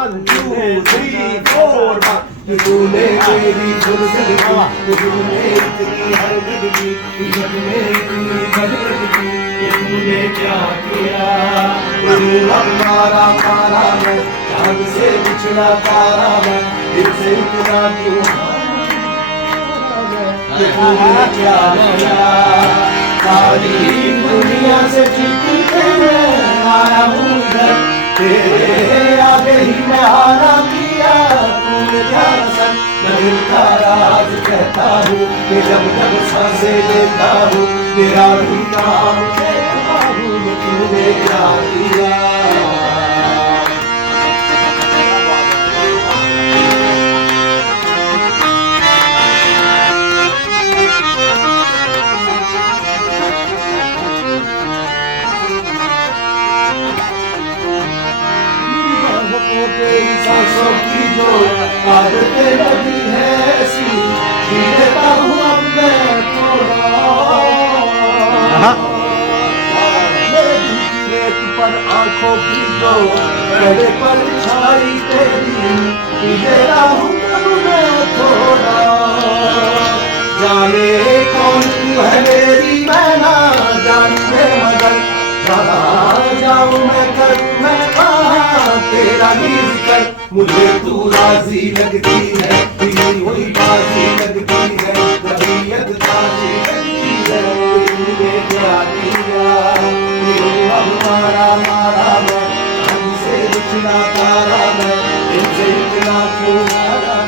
1 2 3 4 तूने मेरी फुर्सत की, तूने इतनी हरकत की, जब में इतनी बरकत की, तूने क्या किया। तू हमारा तारा है, चांद से बिछड़ा तारा है, दिल से इतना क्यों तूने क्या किया। सारी दुनिया से जीत के मैं आया हूँ इधर, तेरे आगे ही मैं हारा किया। तूने क्या रसन मैं दिल का राज कहता हूँ, कि जब जब सांसें लेता हूँ तेरा भी नाम लेता हूँ। तूने क्या किया। तेरी सांसों की जो आदतें लगी है ऐसी, जी लेता हूँ अब मैं थोड़ा। मेरे दिल की रेत पर आंखों की जो गले पर छाई तेरी, जी लेता हूँ अब मैं थोड़ा। जाने कौन तू है मेरी मैं ना जानते, मगर कहाँ जाऊँ मैं करूँ मैं कहाँ तेरा ही जिक्र। मुझे तू राजी लगती है, तेरी हुई बाजी लगती है, तबीयत ताजी लगती है। तूने क्या किया। तू अब मारा मारा मैं, हमसे बिछड़ा तारा मैं, इनसे इतना क्यों मारा।